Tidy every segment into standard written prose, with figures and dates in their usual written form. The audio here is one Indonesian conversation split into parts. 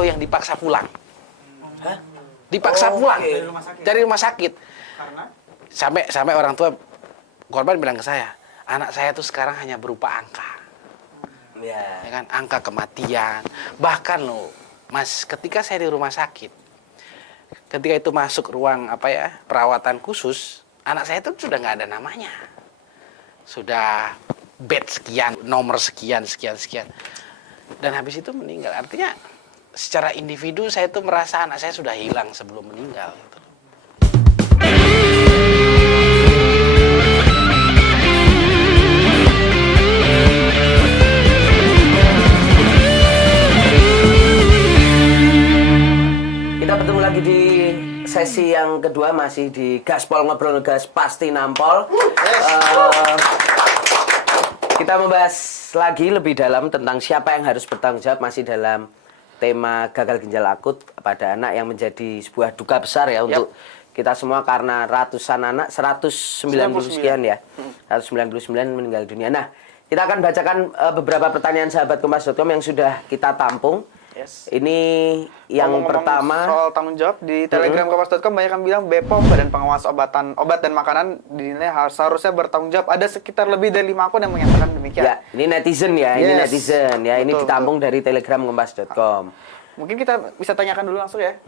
loh yang dipaksa pulang. Hah? Dipaksa pulang Okay. dari rumah sakit. Karena Sampai orang tua korban bilang ke saya, anak saya tuh sekarang hanya berupa angka. Ya. Ya kan, angka kematian. Bahkan loh, Mas, ketika saya di rumah sakit, ketika itu masuk ruang perawatan khusus, anak saya itu sudah nggak ada namanya. Sudah bed sekian, nomor sekian. Dan habis itu meninggal. Artinya secara individu saya tuh merasa anak saya sudah hilang sebelum meninggal. Gitu. Kita bertemu lagi di sesi yang kedua, masih di Gaspol Ngobrol Gas Pasti Nampol. Kita membahas lagi lebih dalam tentang siapa yang harus bertanggung jawab, masih dalam tema gagal ginjal akut pada anak yang menjadi sebuah duka besar ya untuk kita semua, karena ratusan anak, 190 sekian ya, 199 meninggal dunia. Nah, kita akan bacakan beberapa pertanyaan sahabat Kompas.com yang sudah kita tampung. yes. Ini yang pertama soal tanggung jawab di Telegram Kompas.com, banyak yang bilang BPOM, Badan Pengawas Obat dan Makanan, dinilai seharusnya bertanggung jawab. Ada sekitar lebih dari 5 akun yang menyatakan demikian. ya, ini netizen ya, ini Yes. netizen ya, ini Betul, ditampung dari Telegram Kompas.com. Mungkin kita bisa tanyakan dulu langsung ya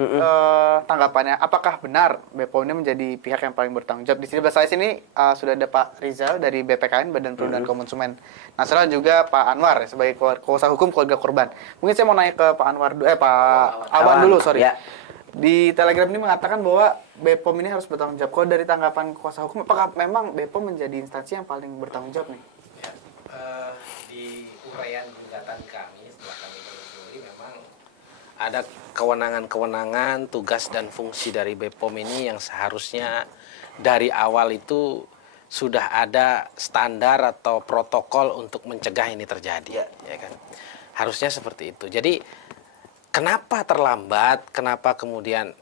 tanggapannya. Apakah benar BPOM ini menjadi pihak yang paling bertanggung jawab? Di sini saya sini sudah ada Pak Rizal dari BPKN, Badan Perlindungan Konsumen Nasional, juga Pak Anwar sebagai kuasa hukum keluarga korban. Mungkin saya mau nanya ke Pak Anwar, Pak Awan dulu, sorry. Ya. Di Telegram ini mengatakan bahwa BPOM ini harus bertanggung jawab. Kalau dari tanggapan kuasa hukum, apakah memang BPOM menjadi instansi yang paling bertanggung jawab nih? Ya, di uraian gugatan kami setelah kami telusuri, memang ada kewenangan-kewenangan, tugas dan fungsi dari BPOM ini yang seharusnya dari awal itu sudah ada standar atau protokol untuk mencegah ini terjadi, ya kan? Harusnya seperti itu. Jadi kenapa terlambat? Kenapa kemudian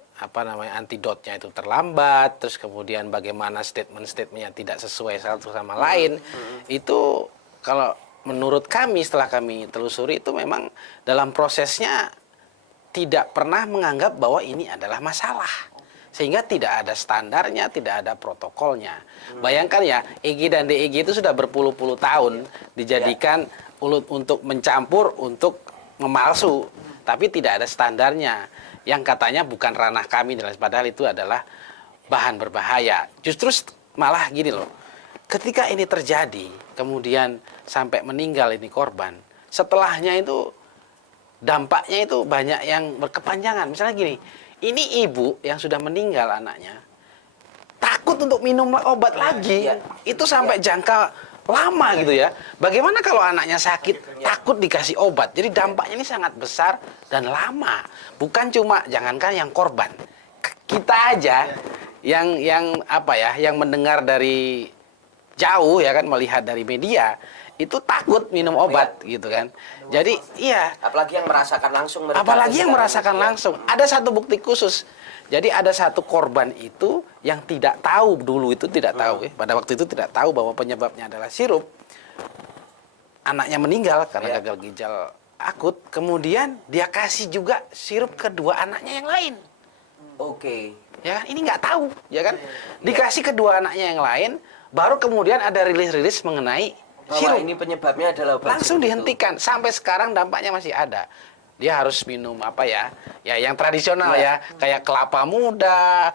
antidotnya itu terlambat? Terus kemudian bagaimana statement-statementnya tidak sesuai satu sama lain? Itu kalau menurut kami setelah kami telusuri itu memang dalam prosesnya tidak pernah menganggap bahwa ini adalah masalah. Sehingga tidak ada standarnya, tidak ada protokolnya. Bayangkan ya, EG dan DEG itu sudah berpuluh-puluh tahun dijadikan untuk mencampur, untuk memalsu. Tapi tidak ada standarnya. Yang katanya bukan ranah kami, padahal itu adalah bahan berbahaya. Justru malah gini loh, ketika ini terjadi, kemudian sampai meninggal ini korban, setelahnya itu dampaknya itu banyak yang berkepanjangan. Misalnya gini, ini ibu yang sudah meninggal anaknya, takut untuk minum obat lagi. Itu sampai jangka lama gitu ya. Bagaimana kalau anaknya sakit, takut dikasih obat. Jadi dampaknya ini sangat besar dan lama. Bukan cuma, jangankan yang korban, kita aja yang mendengar dari jauh ya kan, melihat dari media, itu takut minum obat gitu kan. Jadi iya, Apalagi yang merasakan langsung. langsung. Ada satu bukti khusus. Jadi ada satu korban itu yang tidak tahu dulu, itu tidak tahu ya. Pada waktu itu tidak tahu bahwa penyebabnya adalah sirup. Anaknya meninggal karena gagal ginjal akut. Kemudian dia kasih juga sirup ke dua anaknya yang lain. Oke. Ya kan? Ini nggak tahu, ya kan? Dikasih kedua anaknya yang lain, baru kemudian ada rilis-rilis mengenai Bahwa ini penyebabnya adalah obat langsung sirup itu. dihentikan. Sampai sekarang dampaknya masih ada. Dia harus minum yang tradisional ya, kayak kelapa muda,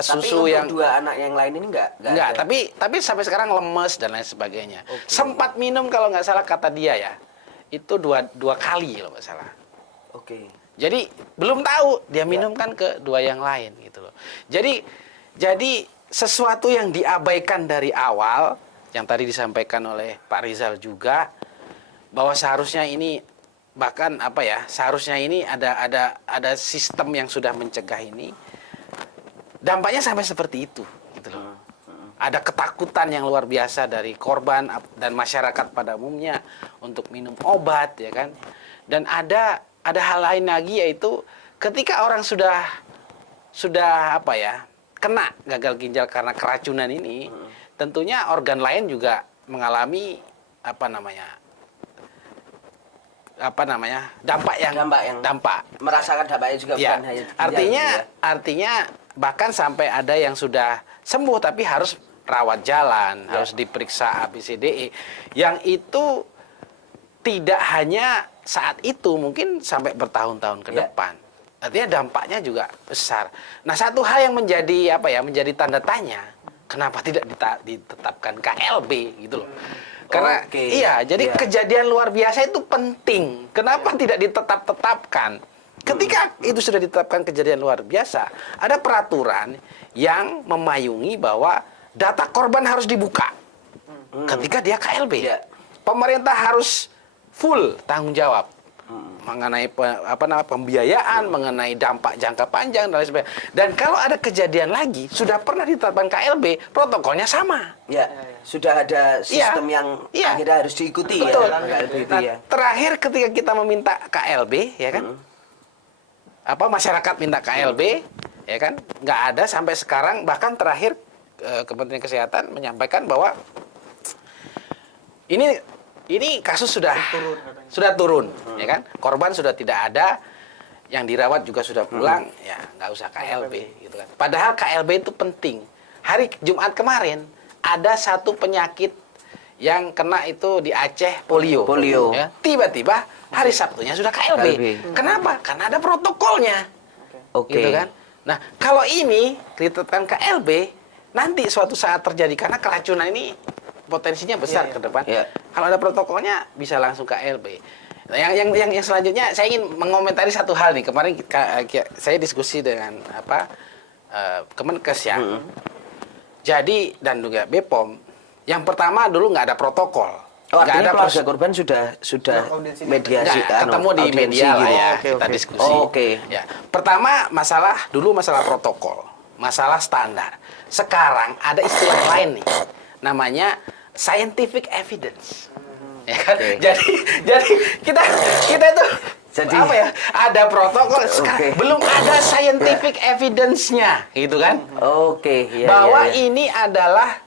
susu tapi yang untuk dua anak yang lain ini enggak ada. tapi sampai sekarang lemes dan lain sebagainya. Sempat minum kalau nggak salah kata dia ya, itu dua kali kalau nggak salah. Oke. Jadi belum tahu dia minumkan ke dua yang lain gitu loh. Jadi sesuatu yang diabaikan dari awal, yang tadi disampaikan oleh Pak Rizal juga, bahwa seharusnya ini seharusnya ini ada sistem yang sudah mencegah ini. Dampaknya sampai seperti itu gitu loh. Ada ketakutan yang luar biasa dari korban dan masyarakat pada umumnya untuk minum obat ya kan. Dan ada hal lain lagi, yaitu ketika orang sudah kena gagal ginjal karena keracunan ini, tentunya organ lain juga mengalami dampak yang merasakan dampaknya juga ya. bukan hanya ginjal, Artinya gitu ya. artinya bahkan sampai ada yang sudah sembuh tapi harus rawat jalan, harus diperiksa ABCDE. Yang itu tidak hanya saat itu, mungkin sampai bertahun-tahun ke depan. Artinya dampaknya juga besar. Nah, satu hal yang menjadi menjadi tanda tanya, kenapa tidak ditetapkan KLB gitu loh. Karena jadi kejadian luar biasa itu penting. Kenapa tidak ditetapkan? Ketika itu sudah ditetapkan kejadian luar biasa, ada peraturan yang memayungi bahwa data korban harus dibuka. Ketika dia KLB. Pemerintah harus full tanggung jawab mengenai pembiayaan, mengenai dampak jangka panjang dan lain sebagainya. Dan kalau ada kejadian lagi, sudah pernah ditetapkan KLB, protokolnya sama. Ya, sudah ada sistem yang akhirnya harus diikuti. Betul. KLB itu, Nah, terakhir ketika kita meminta KLB, ya kan? Masyarakat minta KLB, ya kan? Nggak ada sampai sekarang. Bahkan terakhir Kementerian Kesehatan menyampaikan bahwa ini kasus sudah turun, ya kan? Korban sudah tidak ada, yang dirawat juga sudah pulang, ya nggak usah KLB, gitu kan? Padahal KLB itu penting. Hari Jumat kemarin ada satu penyakit yang kena itu di Aceh, polio. Ya. Tiba-tiba hari Sabtunya sudah KLB. Kenapa? Karena ada protokolnya, gitu kan? Nah, kalau ini ditetapkan KLB, nanti suatu saat terjadi karena keracunan ini potensinya besar ke depan. Kalau ada protokolnya bisa langsung KLB. Nah, yang selanjutnya saya ingin mengomentari satu hal nih. Kemarin saya diskusi dengan Kemenkes ya. Jadi dan juga BPOM. Yang pertama dulu nggak ada protokol. Nggak ada keluarga korban sudah mediasi, ketemu di media lah ya, kita diskusi. Ya. Pertama masalah protokol, masalah standar. Sekarang ada istilah lain nih, namanya scientific evidence. Ya kan? Jadi kita itu ada protokol, sekarang belum ada scientific evidence-nya, gitu kan? Bahwa ini adalah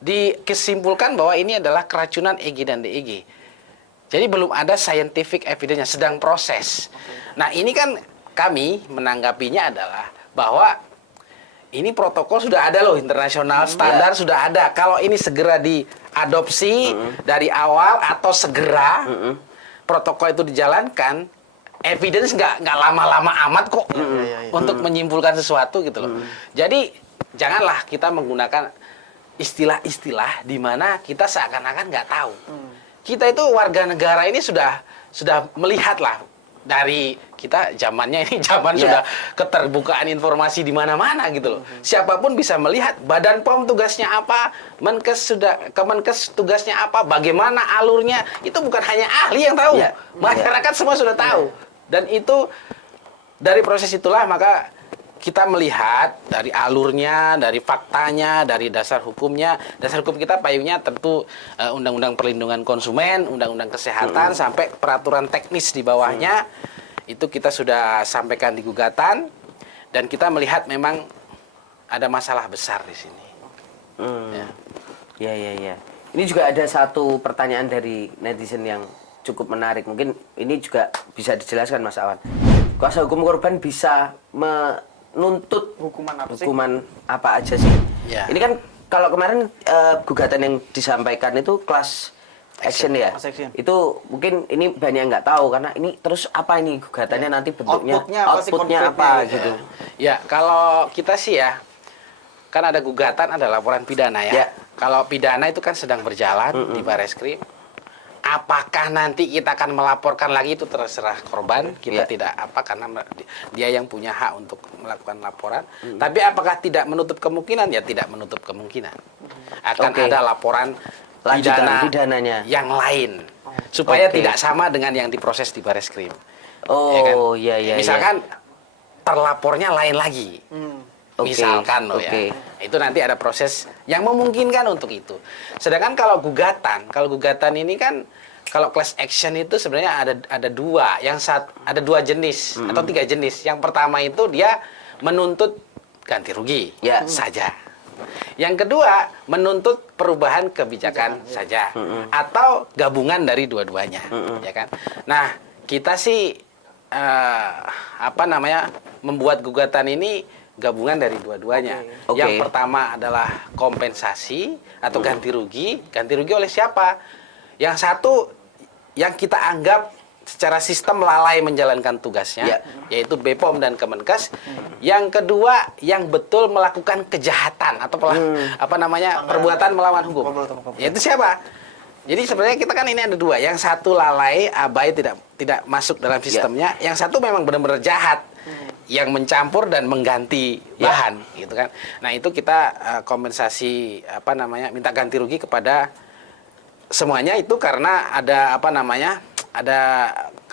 dikesimpulkan bahwa ini adalah keracunan EG dan DEG. Jadi belum ada scientific evidence-nya, sedang proses. Nah, ini kan kami menanggapinya adalah bahwa ini protokol sudah ada loh, internasional standar sudah ada. Kalau ini segera diadopsi dari awal atau segera protokol itu dijalankan, evidence nggak lama-lama amat kok untuk menyimpulkan sesuatu gitu loh. Jadi janganlah kita menggunakan istilah-istilah di mana kita seakan-akan nggak tahu. Kita itu warga negara ini sudah melihat lah dari kita zamannya ini sudah keterbukaan informasi di mana-mana gitu loh. Siapapun bisa melihat Badan POM tugasnya apa, Kemenkes tugasnya apa, bagaimana alurnya. Itu bukan hanya ahli yang tahu. Masyarakat semua sudah tahu. Dan itu dari proses itulah maka kita melihat dari alurnya, dari faktanya, dari dasar hukumnya. Dasar hukum kita payungnya tentu Undang-Undang Perlindungan Konsumen, Undang-Undang Kesehatan, sampai peraturan teknis di bawahnya. Itu kita sudah sampaikan di gugatan. Dan kita melihat memang ada masalah besar di sini. Ya. Ini juga ada satu pertanyaan dari netizen yang cukup menarik. Mungkin ini juga bisa dijelaskan Mas Awan. Kuasa hukum korban bisa menuntut hukuman apa aja sih? Ini kan kalau kemarin gugatan yang disampaikan itu class action ya. Itu mungkin ini banyak yang nggak tahu karena ini terus apa ini gugatannya nanti bentuknya outputnya apa gitu. Ya, kalau kita sih ya kan ada gugatan, ada laporan pidana ya. Kalau pidana itu kan sedang berjalan di Bareskrim. Apakah nanti kita akan melaporkan lagi itu terserah korban, kita tidak karena dia yang punya hak untuk melakukan laporan. Tapi apakah tidak menutup kemungkinan? Ya tidak menutup kemungkinan. Akan ada laporan pidananya yang lain supaya tidak sama dengan yang diproses di Bareskrim. Misalkan terlapornya lain lagi. Misalkan itu nanti ada proses yang memungkinkan untuk itu. Sedangkan kalau gugatan ini kan kalau class action itu sebenarnya ada dua, ada dua jenis atau tiga jenis. Yang pertama itu dia menuntut ganti rugi saja, Yang kedua, menuntut perubahan kebijakan saja atau gabungan dari dua-duanya, ya kan? Nah, kita sih membuat gugatan ini gabungan dari dua-duanya. Oke. Yang pertama adalah kompensasi atau ganti rugi. Ganti rugi oleh siapa? Yang satu yang kita anggap secara sistem lalai menjalankan tugasnya, yaitu BPOM dan Kemenkes. Yang kedua, yang betul melakukan kejahatan atau perbuatan melawan hukum. Yaitu siapa? Jadi sebenarnya kita kan ini ada dua. Yang satu lalai, abai, tidak masuk dalam sistemnya. Yang satu memang benar-benar jahat, yang mencampur dan mengganti bahan, gitu kan. Nah itu kita kompensasi minta ganti rugi kepada semuanya itu karena ada ada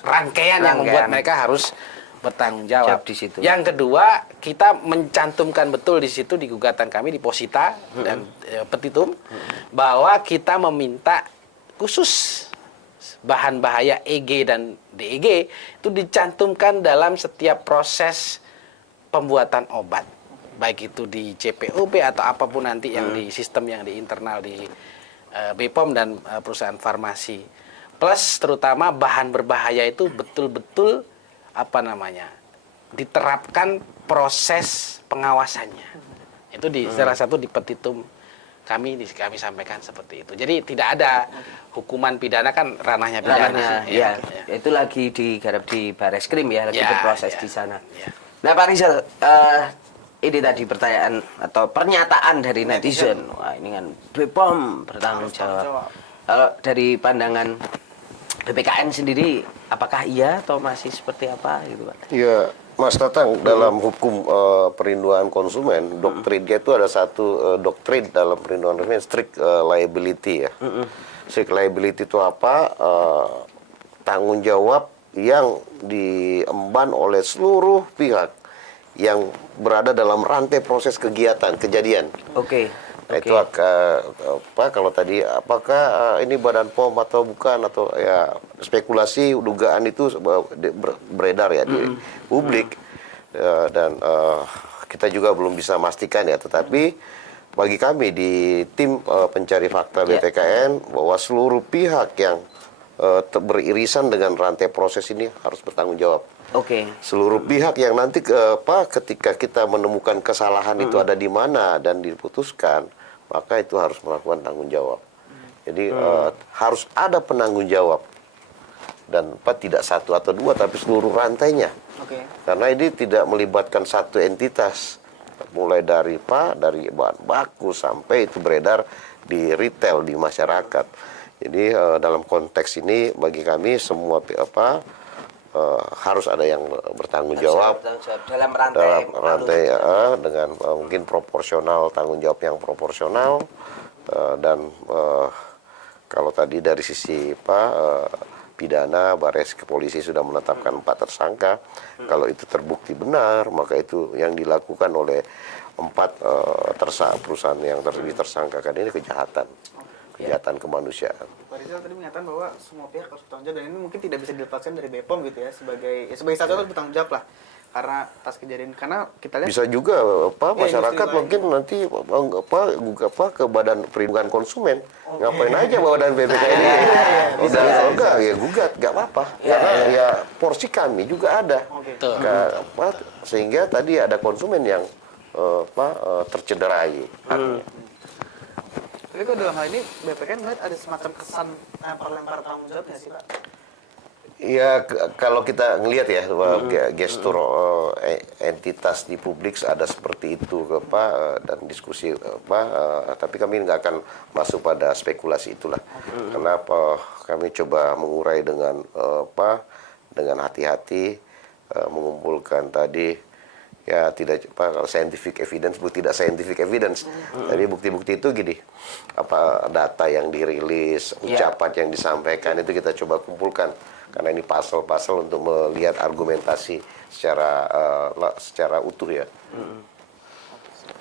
rangkaian yang membuat mereka harus bertanggung jawab di situ. Yang kedua, kita mencantumkan betul di situ di gugatan kami di Posita dan Petitum bahwa kita meminta khusus bahan bahaya EG dan DEG itu dicantumkan dalam setiap proses pembuatan obat, baik itu di CPOB atau apapun nanti yang di sistem yang di internal di BPOM dan perusahaan farmasi. Plus terutama bahan berbahaya itu betul-betul diterapkan proses pengawasannya. Itu di salah satu di petitum kami sampaikan seperti itu. Jadi tidak ada hukuman pidana, kan ranahnya pidana. Itu lagi digarap di Bareskrim ya, lagi berproses di sana. Ya. Nah Pak Rizal, ini tadi pertanyaan atau pernyataan dari netizen. Wah ini kan BPOM bertanggung jawab. Kalau dari pandangan BPKN sendiri, apakah iya atau masih seperti apa gitu Pak? Iya, Mas Tatang, dalam hukum perlindungan konsumen, doktrinnya itu ada satu doktrin dalam perlindungan konsumen, strict liability ya. Strict liability itu apa? Tanggung jawab yang diemban oleh seluruh pihak yang berada dalam rantai proses kegiatan, kejadian. Oke. Nah, itu kalau tadi apakah ini Badan POM atau bukan, atau ya spekulasi dugaan itu beredar ya di publik. Dan kita juga belum bisa memastikan ya, tetapi bagi kami di tim pencari fakta BPKN bahwa seluruh pihak yang beririsan dengan rantai proses ini harus bertanggung jawab. Seluruh pihak yang nanti ketika kita menemukan kesalahan itu ada di mana dan diputuskan, maka itu harus melakukan tanggung jawab. Jadi harus ada penanggung jawab, dan tidak satu atau dua tapi seluruh rantainya. Karena ini tidak melibatkan satu entitas, mulai dari bahan baku sampai itu beredar di retail, di masyarakat. Jadi dalam konteks ini bagi kami semua harus ada yang bertanggung jawab dalam rantai dengan mungkin proporsional, tanggung jawab yang proporsional, dan kalau tadi dari sisi pidana, Bares Polisi sudah menetapkan 4 tersangka. Kalau itu terbukti benar, maka itu yang dilakukan oleh 4 perusahaan yang ditersangkakan ini kejahatan kemanusiaan. Pak Rizal tadi menyatakan bahwa semua pihak harus bertanggung jawab, dan ini mungkin tidak bisa dilepaskan dari BPOM gitu ya, sebagai satu harus bertanggung jawab lah karena atas kejadian, karena kita lihat bisa juga masyarakat mungkin nanti ke Badan Perlindungan Konsumen, ngapain aja Badan BPKN ini, enggak ya gugat, nggak apa-apa, karena ya porsi kami juga ada, sehingga tadi ada konsumen yang tercederai. Tapi kok dalam hal ini BPKN melihat ada semacam kesan lempar tanggung jawab nggak sih Pak? Ya kalau kita ngelihat ya gestur entitas di publik ada seperti itu dan diskusi tapi kami nggak akan masuk pada spekulasi itulah. Kenapa kami coba mengurai dengan dengan hati-hati, mengumpulkan tadi ya tidak scientific evidence, tidak scientific evidence. Jadi bukti-bukti itu gini, data yang dirilis, ucapan yang disampaikan itu kita coba kumpulkan, karena ini pasal-pasal untuk melihat argumentasi secara utuh ya.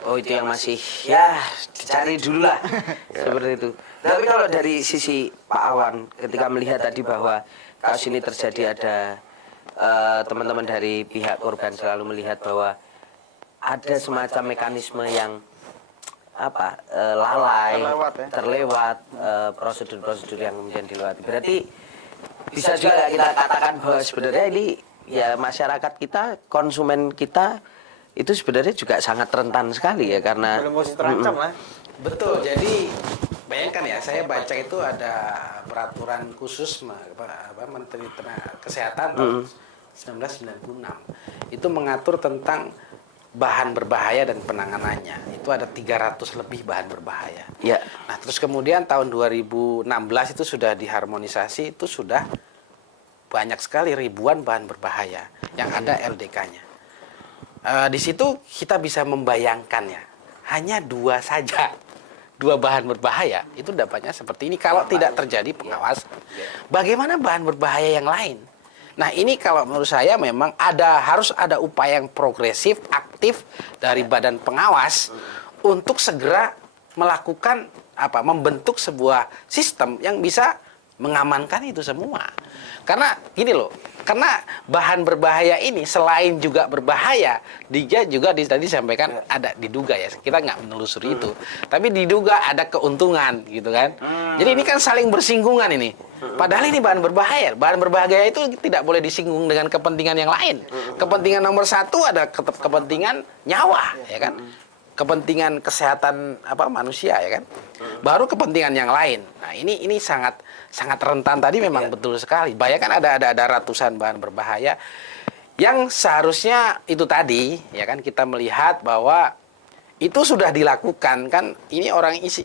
Oh itu yang masih ya dicari dulu lah seperti itu. Tapi kalau dari sisi Pak Awan, ketika melihat tadi bahwa kasus ini terjadi, ada teman-teman dari pihak korban selalu melihat bahwa ada semacam mekanisme yang lalai, Terlewat ya. terlewat prosedur-prosedur yang kemudian dilewati. Berarti bisa juga nggak kita katakan bahwa sebenarnya ini ya masyarakat kita, konsumen kita itu sebenarnya juga sangat rentan sekali ya karena Belum posisi terancam lah. Betul. Jadi bayangkan ya, saya baca itu ada peraturan khusus Menteri Kesehatan tahun 1996. Itu mengatur tentang bahan berbahaya dan penanganannya. Itu ada 300 lebih bahan berbahaya. ya Nah, terus kemudian tahun 2016 itu sudah diharmonisasi, itu sudah banyak sekali ribuan bahan berbahaya yang ada LDK-nya. Di situ kita bisa membayangkan ya, hanya 2 saja, 2 bahan berbahaya itu dapatnya seperti ini kalau tidak terjadi pengawasan. Bagaimana bahan berbahaya yang lain? Nah, ini kalau menurut saya memang harus ada upaya yang progresif, aktif dari badan pengawas untuk segera melakukan membentuk sebuah sistem yang bisa mengamankan itu semua. Karena gini loh, karena bahan berbahaya ini selain juga berbahaya, dia juga tadi disampaikan ada diduga ya, kita nggak menelusuri itu, tapi diduga ada keuntungan gitu kan. Jadi ini kan saling bersinggungan ini. Padahal ini bahan berbahaya. Bahan berbahaya itu tidak boleh disinggung dengan kepentingan yang lain. Kepentingan nomor 1 ada kepentingan nyawa, ya kan? Kepentingan kesehatan manusia, ya kan? Baru kepentingan yang lain. Nah, ini sangat rentan tadi memang betul sekali. Bayangkan ada ratusan bahan berbahaya yang seharusnya itu tadi, ya kan, kita melihat bahwa itu sudah dilakukan kan. Ini orang isi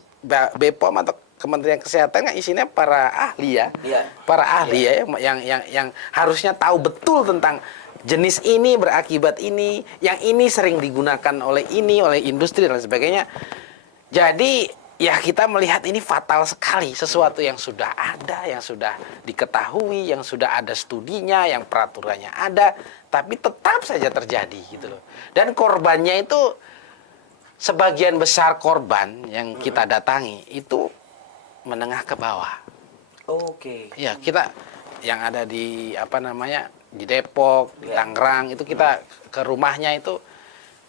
BPOM atau Kementerian Kesehatan kan isinya para ahli ya. Para ahli ya yang harusnya tahu betul tentang jenis ini berakibat ini, yang ini sering digunakan oleh industri dan sebagainya. Jadi ya kita melihat ini fatal sekali, sesuatu yang sudah ada, yang sudah diketahui, yang sudah ada studinya, yang peraturannya ada, tapi tetap saja terjadi gitu loh. Dan korbannya itu sebagian besar korban yang kita datangi itu menengah ke bawah. Oke. Ya, kita yang ada di di Depok, di Tangerang itu kita ke rumahnya itu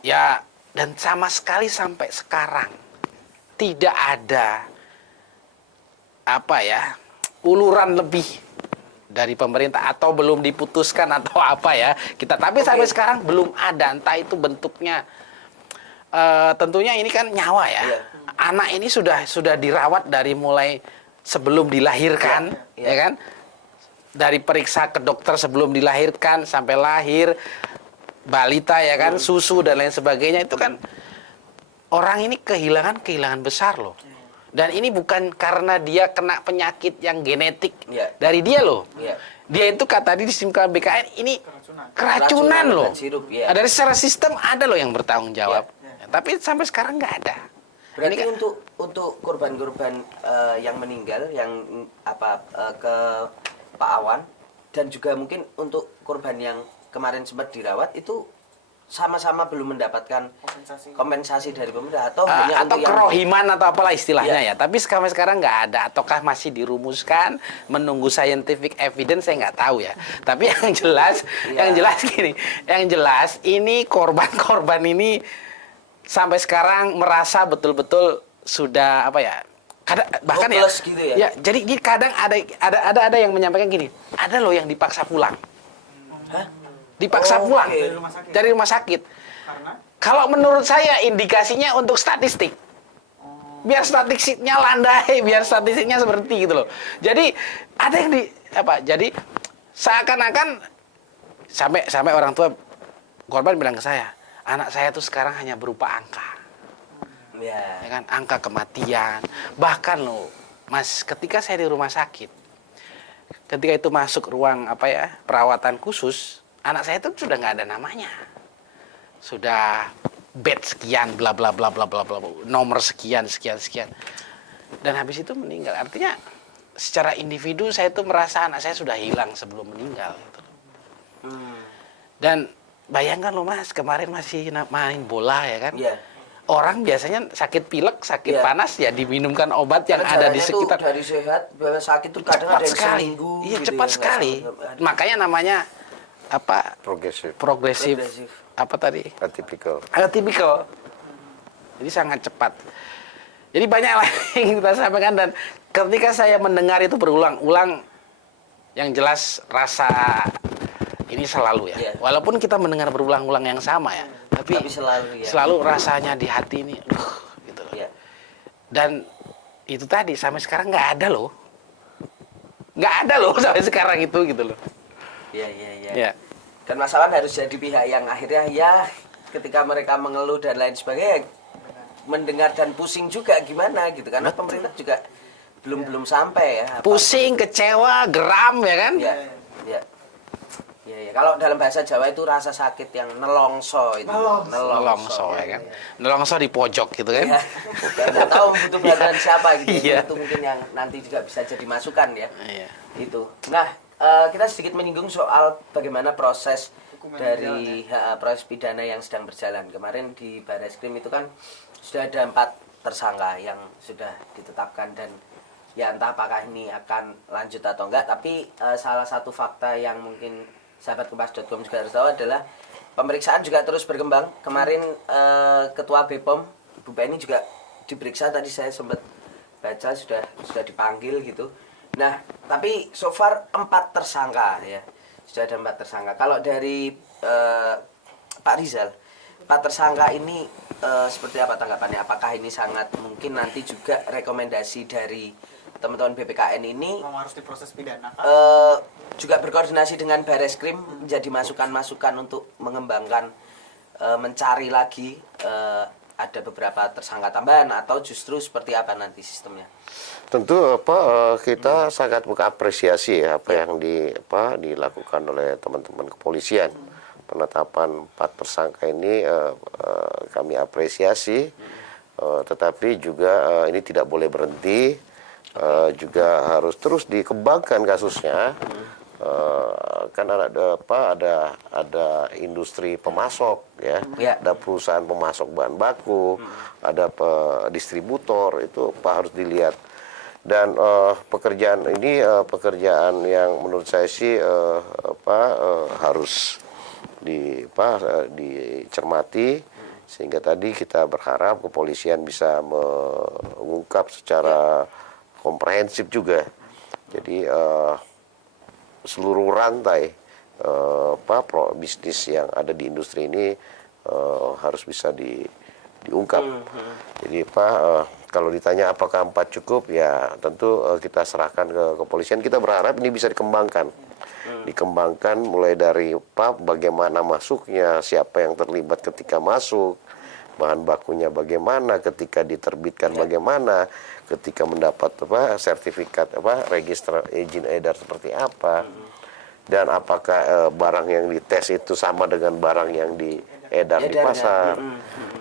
ya, dan sama sekali sampai sekarang tidak ada uluran lebih dari pemerintah atau belum diputuskan atau tapi sampai sekarang belum ada, entah itu bentuknya. Tentunya ini kan nyawa ya. Anak ini sudah dirawat dari mulai sebelum dilahirkan, ya kan? Dari periksa ke dokter sebelum dilahirkan sampai lahir, balita ya kan, susu dan lain sebagainya, itu kan orang ini kehilangan besar loh. Dan ini bukan karena dia kena penyakit yang genetik dari dia loh. Dia itu tadi disimpan BKN ini keracunan loh. Sirup, Dari secara sistem ada loh yang bertanggung jawab. Tapi sampai sekarang nggak ada. Berarti Ini kan, untuk korban-korban yang meninggal yang ke Pak Awan, dan juga mungkin untuk korban yang kemarin sempat dirawat itu sama-sama belum mendapatkan kompensasi dari pemerintah atau hanya atau untuk yang kerohiman atau apalah istilahnya ya. Tapi sampai sekarang nggak ada. Ataukah masih dirumuskan menunggu scientific evidence, saya nggak tahu ya. Tapi yang jelas gini, yang jelas ini korban-korban ini sampai sekarang merasa betul-betul sudah bahkan hopeless gitu ya? Jadi kadang ada yang menyampaikan gini, ada loh yang dipaksa pulang. Dipaksa pulang dari rumah sakit. Kalau menurut saya indikasinya untuk statistik. Biar statistiknya landai, biar statistiknya seperti gitu loh. Jadi ada yang jadi seakan-akan sampai orang tua korban bilang ke saya, anak saya tuh sekarang hanya berupa angka. Ya kan, angka kematian. Bahkan loh, Mas, ketika saya di rumah sakit, ketika itu masuk ruang perawatan khusus, anak saya itu sudah nggak ada namanya. Sudah bed sekian, bla bla bla bla bla bla, nomor sekian. Dan habis itu meninggal. Artinya secara individu saya itu merasa anak saya sudah hilang sebelum meninggal. Gitu. Dan bayangkan loh Mas, kemarin masih main bola ya kan? Orang biasanya sakit pilek, sakit panas ya diminumkan obat yang ada di sekitar. Dari sehat, sakit itu kadang cepat ada yang sekali. seminggu. Iya, cepat sekali. Makanya namanya Progresif. Progresif. Apa tadi? Atypical. Atypical. Jadi sangat cepat. Jadi banyak lah yang kita sampaikan, dan ketika saya mendengar itu berulang-ulang, yang jelas rasa ini selalu ya. Iya. Walaupun kita mendengar berulang-ulang yang sama ya, tapi selalu ya. selalu rasanya di hati ini, gitu loh. Iya. Dan itu tadi sampai sekarang nggak ada loh sampai sekarang itu gitu loh. Iya, iya, iya. Ya. Dan masalah harus jadi pihak yang akhirnya ya ketika mereka mengeluh dan lain sebagainya mendengar dan pusing juga gimana gitu, karena pemerintah juga belum sampai ya. Pusing, kecewa, geram ya kan? Ya, ya. Ya, ya. Kalau dalam bahasa Jawa itu rasa sakit yang nelongso itu. Nelongso ya kan? Nelongso di pojok gitu kan? Ya. Nggak tahu butuh bantuan siapa gitu. Iya. Itu mungkin yang nanti juga bisa jadi masukan ya. Iya. Itu. Nah, kita sedikit menyinggung soal bagaimana proses dari proses pidana yang sedang berjalan. Kemarin di Barreskrim itu kan sudah ada 4 tersangka yang sudah ditetapkan, dan ya entah apakah ini akan lanjut atau enggak, tapi salah satu fakta yang mungkin sahabat Kompas.com juga harus tahu adalah pemeriksaan juga terus berkembang. Kemarin Ketua BPOM Ibu Penny juga diperiksa, tadi saya sempat baca sudah dipanggil gitu. Nah, tapi so far 4 tersangka ya. Sudah ada 4 tersangka. Kalau dari Pak Rizal, 4 tersangka ini seperti apa tanggapannya? Apakah ini sangat mungkin nanti juga rekomendasi dari teman-teman BPKN ini Memang harus diproses pidana kan? juga berkoordinasi dengan Barreskrim menjadi masukan-masukan untuk mengembangkan, mencari lagi ada beberapa tersangka tambahan, atau justru seperti apa nanti sistemnya? Tentu kita sangat mengapresiasi ya apa yang dilakukan oleh teman-teman kepolisian. Penetapan 4 tersangka ini kami apresiasi, tetapi juga ini tidak boleh berhenti, juga harus terus dikembangkan kasusnya. Kan ada industri pemasok ya, ada perusahaan pemasok bahan baku, ada distributor, itu harus dilihat. Dan pekerjaan ini pekerjaan yang menurut saya sih harus dicermati, sehingga tadi kita berharap kepolisian bisa mengungkap secara komprehensif juga. Jadi seluruh rantai bisnis yang ada di industri ini harus bisa diungkap. Jadi kalau ditanya apakah 4 cukup, ya tentu kita serahkan ke kepolisian. Kita berharap ini bisa dikembangkan mulai dari bagaimana masuknya, siapa yang terlibat ketika masuk, bahan bakunya bagaimana, ketika diterbitkan bagaimana, ketika mendapat sertifikat register izin edar seperti apa, dan apakah barang yang dites itu sama dengan barang yang diedar di pasar.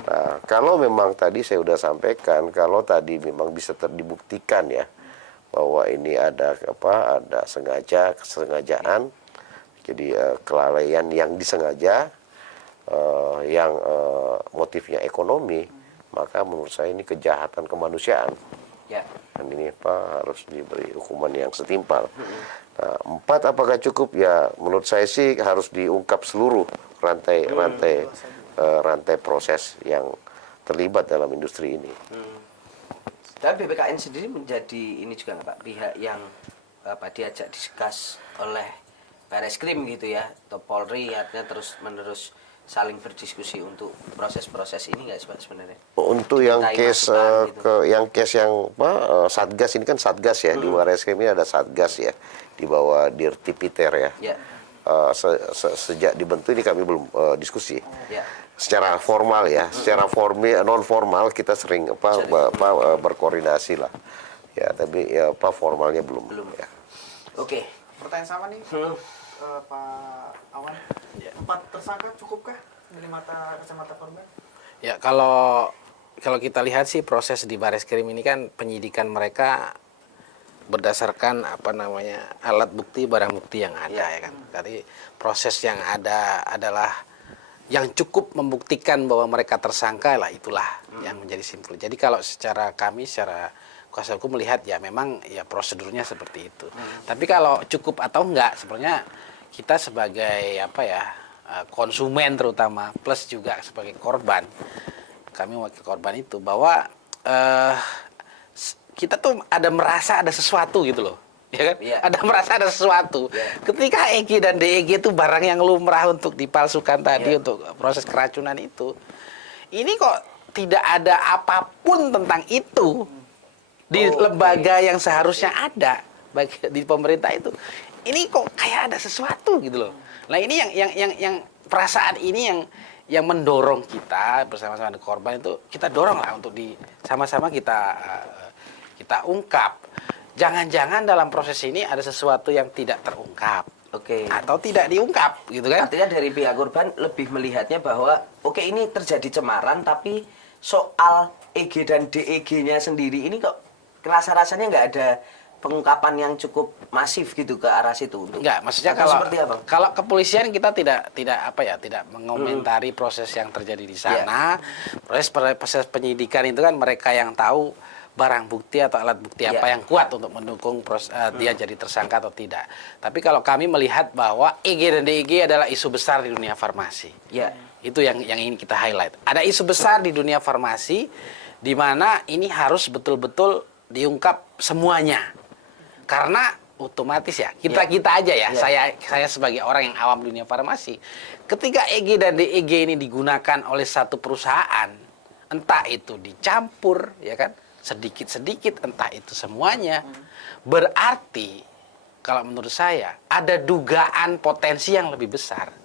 Nah, kalau memang tadi saya sudah sampaikan, kalau tadi memang bisa dibuktikan ya bahwa ini ada kesengajaan, jadi kelalaian yang disengaja, yang motifnya ekonomi, maka menurut saya ini kejahatan kemanusiaan. Ya. Dan ini harus diberi hukuman yang setimpal. Nah, 4 apakah cukup? Ya menurut saya sih harus diungkap seluruh rantai proses yang terlibat dalam industri ini. Dan BPKN sendiri menjadi ini juga nggak Pak, pihak yang diajak diskus oleh Barreskrim gitu ya, atau Polri, artinya terus menerus saling berdiskusi untuk proses-proses ini nggak sebenarnya? Untuk yang case Satgas ini kan Satgas ya, di Barreskrim ini ada Satgas ya, di bawah Dirtipiter ya. Ya. Sejak dibentuk ini kami belum diskusi. Ya. Secara formal ya, secara non formal kita sering berkoordinasi lah. Ya, tapi ya formalnya belum. Ya. Oke. Pertanyaan sama nih, Pak Awan. 4 tersangka cukupkah dari kacamata korban? Ya, kalau kita lihat sih proses di Barreskrim ini kan penyidikan mereka berdasarkan alat bukti, barang bukti yang ada ya kan. Jadi proses yang ada adalah yang cukup membuktikan bahwa mereka tersangka lah, itulah yang menjadi simpul. Jadi kalau secara kuasa hukum melihat ya memang ya prosedurnya seperti itu. Tapi kalau cukup atau enggak, sebenarnya kita sebagai konsumen terutama plus juga sebagai korban, kami wakil korban itu bahwa kita tuh merasa ada sesuatu gitu loh. Ya kan? Iya. Ada merasa ada sesuatu. Ketika EG dan DEG itu barang yang lumrah untuk dipalsukan tadi untuk proses keracunan itu. Ini kok tidak ada apapun tentang itu di lembaga yang seharusnya ada di pemerintah itu. Ini kok kayak ada sesuatu gitu loh. Nah, ini yang perasaan ini yang mendorong kita bersama-sama dengan korban itu, kita dorong lah untuk sama-sama kita ungkap. Jangan-jangan dalam proses ini ada sesuatu yang tidak terungkap. Oke. Atau tidak diungkap, gitu kan? Artinya dari pihak korban lebih melihatnya bahwa oke ini terjadi cemaran, tapi soal EG dan DEG-nya sendiri ini kok rasa-rasanya nggak ada pengungkapan yang cukup masif gitu ke arah situ. Enggak, maksudnya Atau seperti apa? kalau kepolisian kita tidak mengomentari proses yang terjadi di sana. Proses penyidikan itu kan mereka yang tahu barang bukti atau alat bukti apa yang kuat untuk mendukung dia jadi tersangka atau tidak. Tapi kalau kami melihat bahwa EG dan DEG adalah isu besar di dunia farmasi. Ya. Itu yang ingin kita highlight. Ada isu besar di dunia farmasi di mana ini harus betul-betul diungkap semuanya. Karena otomatis ya, kita aja ya, saya sebagai orang yang awam dunia farmasi, ketika EG dan DEG ini digunakan oleh satu perusahaan, entah itu dicampur, ya kan, sedikit-sedikit, entah itu semuanya, berarti kalau menurut saya ada dugaan potensi yang lebih besar.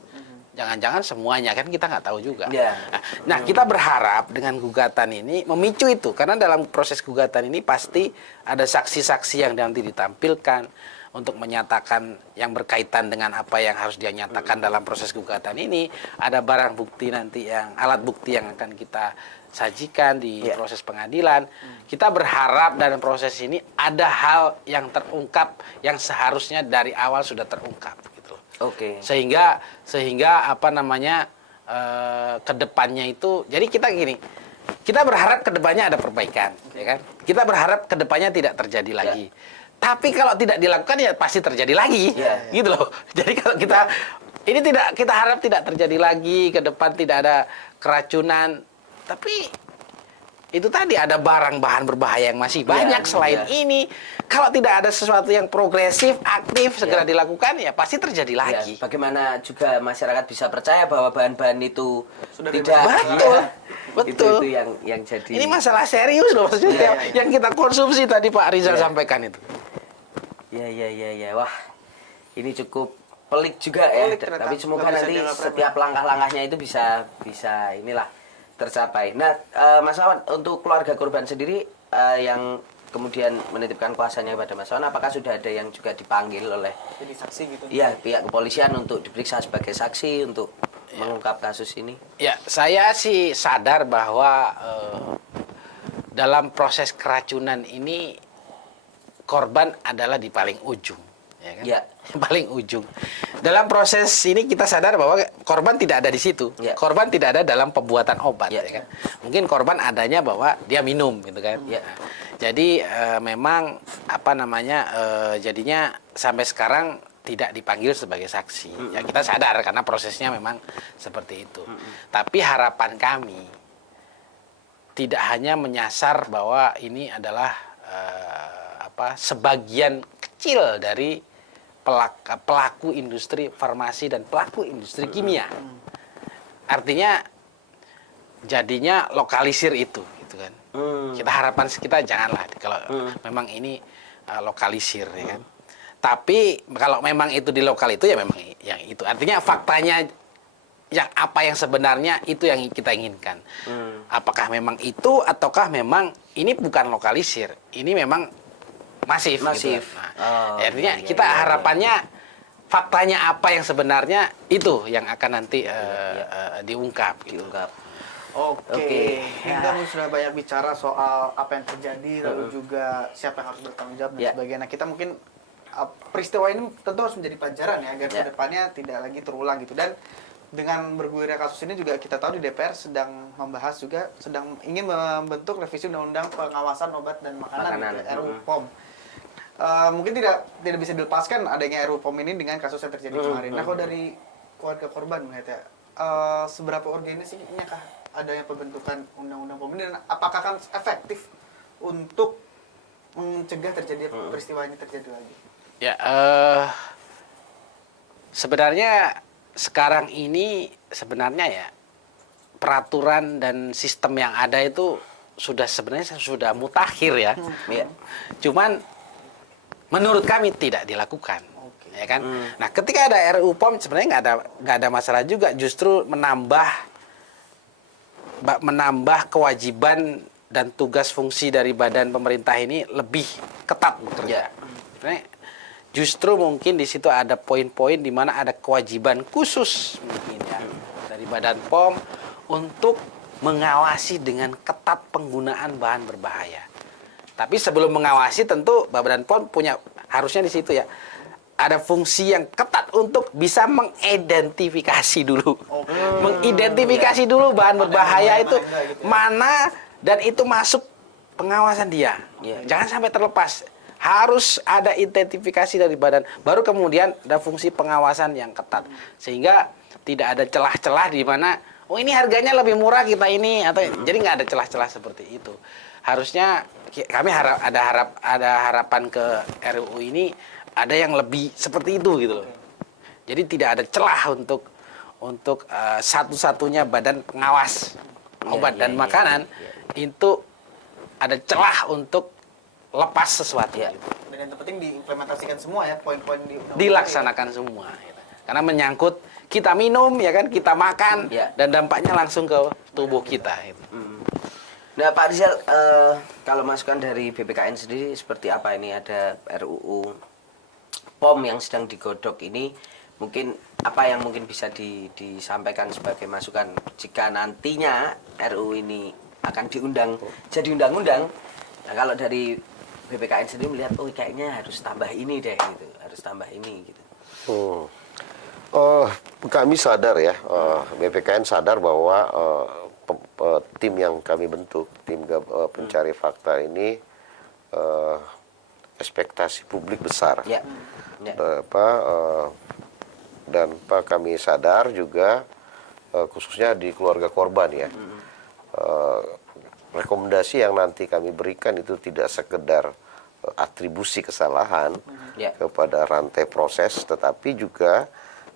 Jangan-jangan semuanya, kan kita nggak tahu juga. Nah, kita berharap dengan gugatan ini memicu itu, karena dalam proses gugatan ini pasti ada saksi-saksi yang nanti ditampilkan untuk menyatakan yang berkaitan dengan apa yang harus dia nyatakan dalam proses gugatan ini. Ada barang bukti nanti alat bukti yang akan kita sajikan di proses pengadilan. Kita berharap dalam proses ini ada hal yang terungkap yang seharusnya dari awal sudah terungkap gitu. Oke. Sehingga apa namanya kedepannya itu, jadi kita gini, kita berharap kedepannya ada perbaikan, ya kan? Kita berharap kedepannya tidak terjadi lagi. Tapi kalau tidak dilakukan ya pasti terjadi lagi, gitu loh. Jadi kalau ini kita harap tidak terjadi lagi, ke depan tidak ada keracunan. Tapi itu tadi ada barang bahan berbahaya yang masih banyak selain ini. Kalau tidak ada sesuatu yang progresif, aktif, segera dilakukan ya pasti terjadi lagi. Bagaimana juga masyarakat bisa percaya bahwa bahan-bahan itu sudah tidak betul. Itu yang jadi. Ini masalah serius loh maksudnya yang kita konsumsi tadi Pak Rizal sampaikan itu. Ya. Wah, ini cukup pelik juga ya. Tapi semoga nanti setiap langkah-langkahnya itu bisa inilah tercapai. Nah, Mas Awan, untuk keluarga korban sendiri yang kemudian menitipkan kuasanya kepada Mas Awan, apakah sudah ada yang juga dipanggil oleh Jadi saksi gitu? Iya, pihak kepolisian untuk diperiksa sebagai saksi untuk mengungkap kasus ini? Ya, saya sih sadar bahwa dalam proses keracunan ini korban adalah di paling ujung, ya kan? Paling ujung. Dalam proses ini kita sadar bahwa korban tidak ada di situ. Korban tidak ada dalam pembuatan obat, ya kan? Mungkin korban adanya bahwa dia minum, gitu kan? Jadi memang apa namanya jadinya sampai sekarang tidak dipanggil sebagai saksi. Ya kita sadar karena prosesnya memang seperti itu. Tapi harapan kami tidak hanya menyasar bahwa ini adalah sebagian kecil dari pelaku industri farmasi dan pelaku industri kimia. Artinya jadinya lokalisir itu, gitu kan. Harapan kita janganlah kalau memang ini lokalisir, ya kan. Tapi kalau memang itu di lokal itu ya memang yang itu. Artinya faktanya yang apa yang sebenarnya itu yang kita inginkan. Apakah memang itu ataukah memang ini bukan lokalisir, ini memang masif. Gitu. Nah, artinya kita harapannya faktanya apa yang sebenarnya itu yang akan nanti diungkap. Oke. Kita sudah banyak bicara soal apa yang terjadi, lalu juga siapa yang harus bertanggung jawab dan sebagainya. Nah, kita mungkin peristiwa ini tentu harus menjadi pelajaran ya agar kedepannya tidak lagi terulang gitu. Dan dengan bergulirnya kasus ini juga kita tahu di DPR sedang membahas juga ingin membentuk revisi undang-undang pengawasan obat dan makanan. Gitu, RUU POM. Mungkin tidak bisa dilepaskan adanya RUU POM ini dengan kasus yang terjadi kemarin. Nah, kalau dari keluarga korban melihatnya seberapa urgensinya kah adanya pembentukan undang-undang POM ini, dan apakah akan efektif untuk mencegah terjadi peristiwa ini terjadi lagi? Ya, sebenarnya sekarang ini sebenarnya ya peraturan dan sistem yang ada itu sebenarnya sudah mutakhir ya. Ya. Cuman menurut kami tidak dilakukan. Ya kan? Nah, ketika ada RUU POM sebenarnya nggak ada masalah juga, justru menambah kewajiban dan tugas fungsi dari badan pemerintah ini lebih ketat bekerja. Sebenarnya justru mungkin di situ ada poin-poin di mana ada kewajiban khusus mungkin ya dari Badan POM untuk mengawasi dengan ketat penggunaan bahan berbahaya. Tapi sebelum mengawasi tentu Badan POM harusnya di situ ya ada fungsi yang ketat untuk bisa mengidentifikasi dulu. Mengidentifikasi dulu bahan berbahaya itu mana dan itu masuk pengawasan dia. Jangan sampai terlepas. Harus ada identifikasi dari badan, baru kemudian ada fungsi pengawasan yang ketat, sehingga tidak ada celah-celah di mana oh ini harganya lebih murah kita ini, atau jadi nggak ada celah-celah seperti itu. Harusnya kami ada harapan ke RUU ini ada yang lebih seperti itu gitu loh. Jadi tidak ada celah untuk satu-satunya badan pengawas obat dan makanan itu ada celah untuk lepas sesuatu. Dan yang terpenting diimplementasikan semua ya, poin-poin di undang-undang dilaksanakan semua gitu. Karena menyangkut kita minum ya kan, kita makan dan dampaknya langsung ke tubuh kita gitu. Nah Pak Rizal, kalau masukan dari BPKN sendiri seperti apa ini, ada RUU POM yang sedang digodok ini, mungkin apa yang mungkin bisa disampaikan sebagai masukan jika nantinya RUU ini akan diundang jadi undang-undang. Nah, kalau dari BPKN sendiri melihat, oh kayaknya harus tambah ini deh gitu, harus tambah ini gitu. Kami sadar ya, BPKN sadar bahwa tim yang kami bentuk, tim pencari fakta ini, ekspektasi publik besar. Dan kami sadar juga khususnya di keluarga korban ya. Rekomendasi yang nanti kami berikan itu tidak sekedar atribusi kesalahan kepada rantai proses, tetapi juga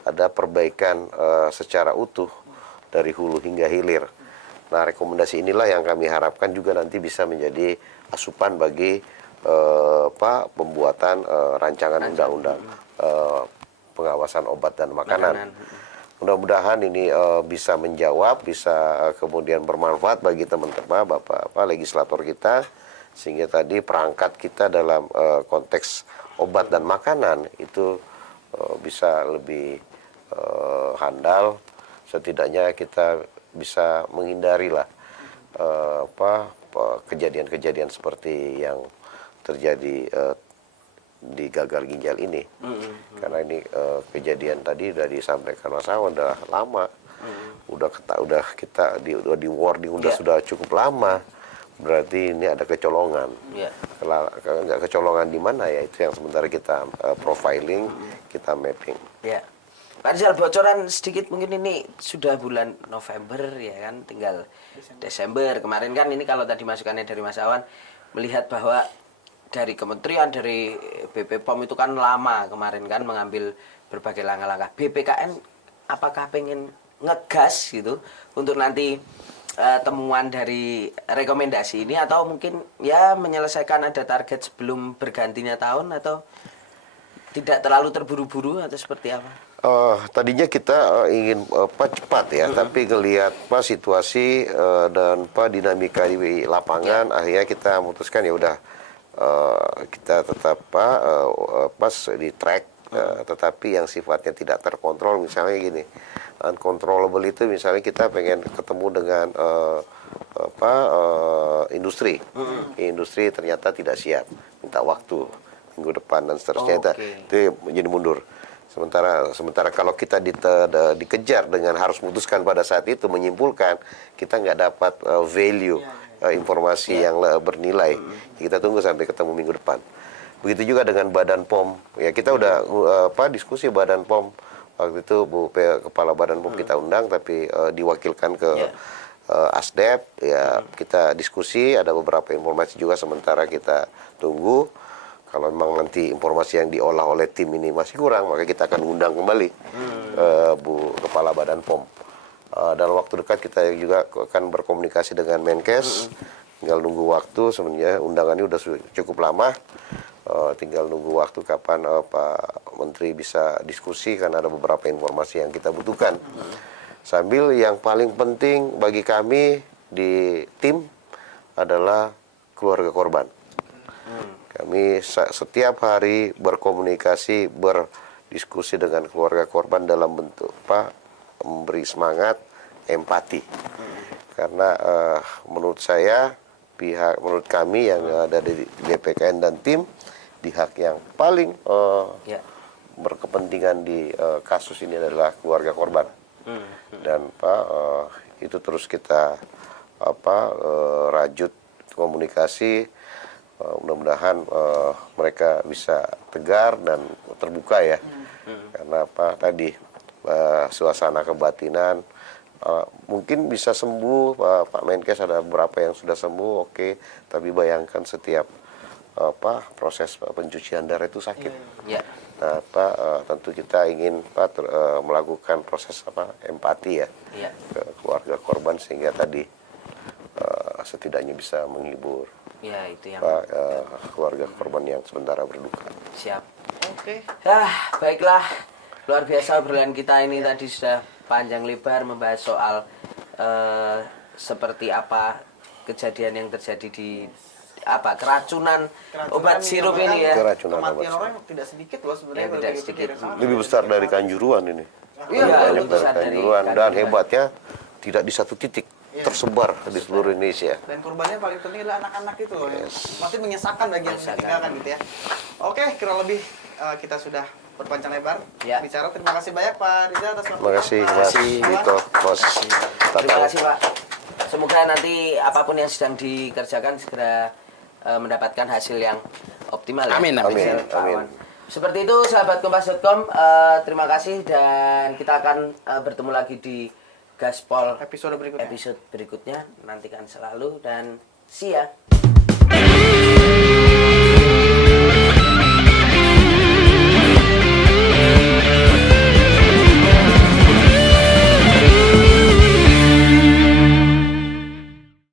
ada perbaikan secara utuh dari hulu hingga hilir. Nah, rekomendasi inilah yang kami harapkan juga nanti bisa menjadi asupan bagi pembuatan rancangan undang-undang pengawasan obat dan makanan. Mudah-mudahan ini bisa menjawab, bisa kemudian bermanfaat bagi teman-teman, Bapak legislator kita, sehingga tadi perangkat kita dalam konteks obat dan makanan itu bisa lebih handal, setidaknya kita bisa menghindari lah kejadian-kejadian seperti yang terjadi di gagal ginjal ini. Karena ini kejadian tadi sudah disampaikan Mas Awan udah lama. Udah kita di warning sudah cukup lama. Berarti ini ada kecolongan. Nggak kecolongan di mana ya, itu yang sementara kita profiling, kita mapping. Pak Rizal, bocoran sedikit mungkin, ini sudah bulan November ya kan, tinggal Desember. Kemarin kan ini kalau tadi masukannya dari Mas Awan, melihat bahwa dari kementerian, dari BP POM itu kan lama kemarin kan mengambil berbagai langkah-langkah. BPKN apakah pengen ngegas gitu untuk nanti temuan dari rekomendasi ini, atau mungkin ya menyelesaikan ada target sebelum bergantinya tahun, atau tidak terlalu terburu-buru, atau seperti apa? Tadinya kita ingin cepat ya, tapi ngelihat situasi dan dinamika di lapangan, akhirnya kita memutuskan ya udah kita tetap pas di track, tetapi yang sifatnya tidak terkontrol, misalnya gini, uncontrollable itu misalnya kita pengen ketemu dengan industri, ternyata tidak siap, minta waktu minggu depan dan seterusnya, itu menjadi mundur. Sementara kalau kita dikejar dengan harus memutuskan pada saat itu, menyimpulkan, kita nggak dapat value informasi yang bernilai. Kita tunggu sampai ketemu minggu depan. Begitu juga dengan Badan POM. Ya kita udah diskusi Badan POM waktu itu, Kepala Badan POM kita undang, tapi diwakilkan ke Asdep, ya kita diskusi, ada beberapa informasi juga sementara kita tunggu. Kalau memang nanti informasi yang diolah oleh tim ini masih kurang, maka kita akan undang kembali Bu Kepala Badan POM. Dalam waktu dekat kita juga akan berkomunikasi dengan Menkes. Tinggal nunggu waktu, sebenarnya undangannya udah cukup lama. Tinggal nunggu waktu kapan Pak Menteri bisa diskusi, karena ada beberapa informasi yang kita butuhkan. Sambil yang paling penting bagi kami di tim adalah keluarga korban. Kami setiap hari berkomunikasi, berdiskusi dengan keluarga korban dalam bentuk memberi semangat, empati. Karena menurut saya, menurut kami yang ada di BPKN dan tim, pihak yang paling berkepentingan di kasus ini adalah keluarga korban. Dan itu terus kita rajut komunikasi. Mudah-mudahan mereka bisa tegar dan terbuka ya. Karena tadi suasana kebatinan mungkin bisa sembuh, Pak Menkes ada beberapa yang sudah sembuh, oke. Tapi bayangkan setiap proses pencucian darah itu sakit. Nah, tentu kita ingin melakukan proses empati ya ke keluarga korban, sehingga tadi setidaknya bisa menghibur itu yang keluarga korban yang sementara berduka. siap. Oke. Baiklah, luar biasa obrolan kita ini tadi sudah panjang lebar membahas soal seperti apa kejadian yang terjadi di keracunan obat sirup ini ya. Keracunan Kematian obat orang tidak sedikit loh sebenarnya. Ya, tidak sedikit. Lebih besar dari Kanjuruhan ini. Iya, Banyak lebih besar dari dari Kanjuruhan, dan Kanjuruhan. hebatnya tidak di satu titik, tersebar di seluruh Indonesia. Dan korbannya paling penting adalah anak-anak itu loh. Pasti menyesakan bagi yang ditinggalkan gitu ya. Oke, kurang lebih kita sudah berpanjang lebar bicara. Terima kasih banyak Pak Riza atas waktunya. Terima kasih Mas Dito, Bos. Terima kasih Pak. Semoga nanti apapun yang sedang dikerjakan segera mendapatkan hasil yang optimal. Amin, ya. amin. Hasil Pak Amin. Awan. Seperti itu sahabat kompas.com, terima kasih dan kita akan bertemu lagi di Gaspol Episode berikutnya. episode berikutnya. Nantikan selalu dan see ya.